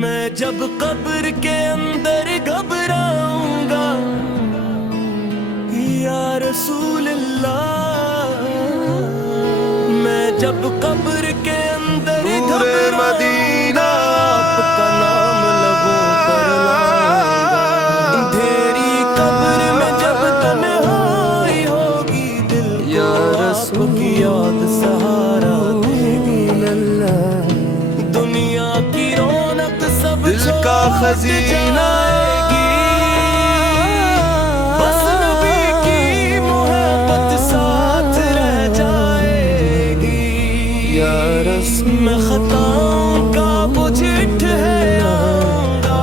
میں جب قبر کے اندر گھبراؤں گا یا رسول اللہ، میں جب قبر کے اندر گھبراؤں گا آپ کا نام لبوں پر لاؤں گا۔ اندھیری قبر میں جب تنہائی ہوگی دل کو آپ کی یاد سہارا دے گی۔ دنیا کی رونق سب دل کا خزینہ بس نبی کی محبت ساتھ رہ جائے گی۔ یا رسول میں خطاؤں کا بجھ ٹھہراؤں گا،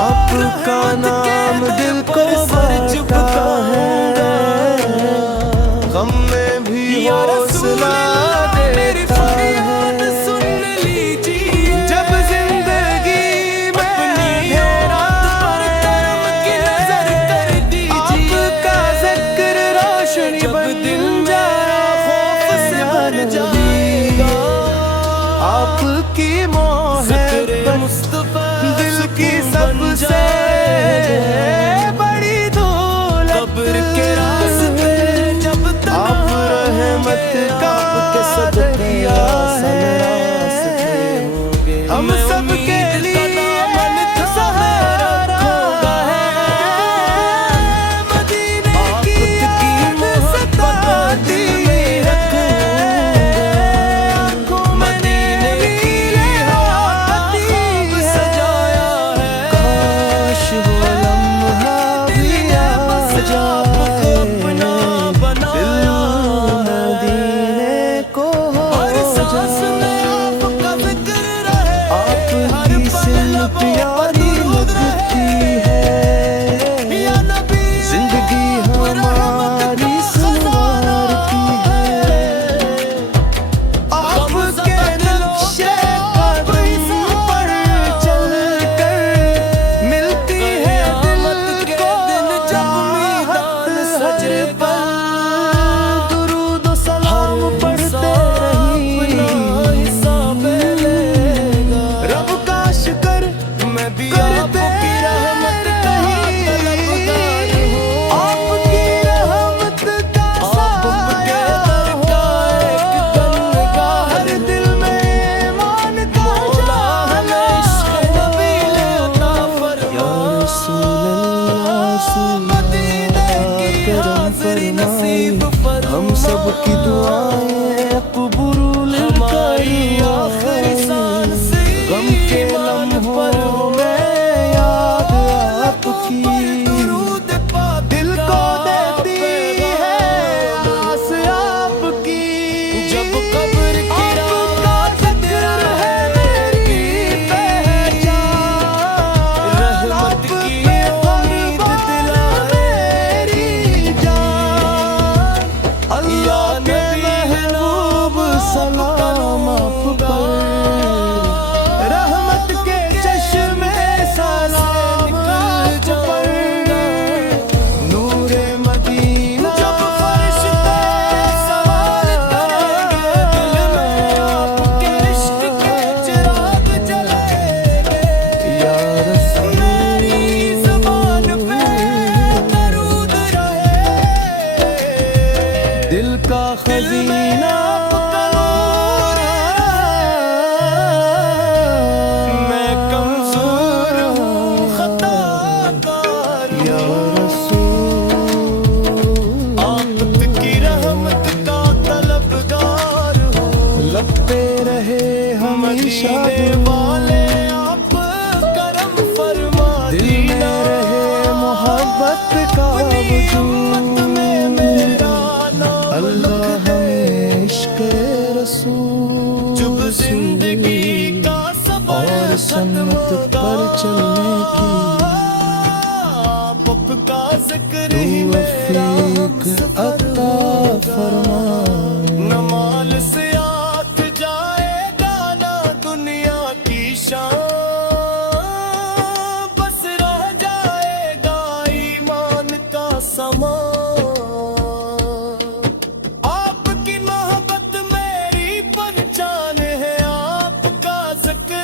آپ کا نام دل کو بھاتا ہے، غم میں بھی حوصلہ دیتا ہے۔ سن لیجیے جب زندگی میں رات پر کرم کی نظر کر دیجیے، آپ کا ذکر روشنی بن جائے، خوف سے بھر جائے گا۔ آپ کی ذکر محبت مصطفیٰ دل کی سکون سب بن سے جائے گا۔ بڑی دولت، قبر کے راستے جب آپ رحمت کا دریا ہے، ہم سب کے لیے سہارا ہے۔ مدینے کی یاد ستاتی ہے، آنکھوں میں نیلی آتی ہے۔ کاش وہ لمحہ بھی آ جائے، دل مدینے کو ہو جائے۔ آپ کی سمت پیاری لگتی ہے، زندگی ہماری سنوارتی ہے۔ آپ کے نقشے قدم پر چل کر ملتی ہے دل کو راحت سجدے پر۔ درود و سلام پڑھتے رہیے، رب کا شکر میں بھی کرتے رحمت کا طلبگار ہوں۔ آپ کی رحمت کا سایہ ہو، ہر دل میں ایمان کا جھالہ یا رسول اللہ، مدینے کی کرم حاضری فرمائے، نصیب فرمائے، ہم سب کی دعائیں قبول ہماری آخری کریں۔ سانس غم کے لمحوں میں یاد آپ کی درود پاک دل کو دیتی ہے آس آپ کی۔ جب قبر کی آپ کا ذکر ہے میری پہچان، رحمت آپ کی پہ امید قربان دلائے میری جان۔ اللہ کے محبوب سلام آپ پر، رحمت کے چشمے سلام آپ پر۔ نور مدینہ جب فرشتے سوال کریں گے، دل میں آپ کے عشق کے چراغ جلائیں گے۔ یا رسول میری زبان پہ درود رہے، دل کا خزینہ میں کمزور ہوں خطا کار یا ہوں، رسول آفت کی رحمت کا طلبگار ہوں۔ لب پہ رہے ہمیشہ مدینے والے آپ کرم فرما دل میں رہے محبت کا وجود۔ میرا نام اللہ ہمیں عشق رسول جب زندگی کا سفر اور سنت پر چلنے کی آپ کا ذکر ہی میرا توفیق عطا فرمائے۔ نمال سے آت جائے گا نا دنیا کی شان، بس رہ جائے گا ایمان کا سامان۔ آپ کی محبت میری پہچان ہے، آپ کا ذکر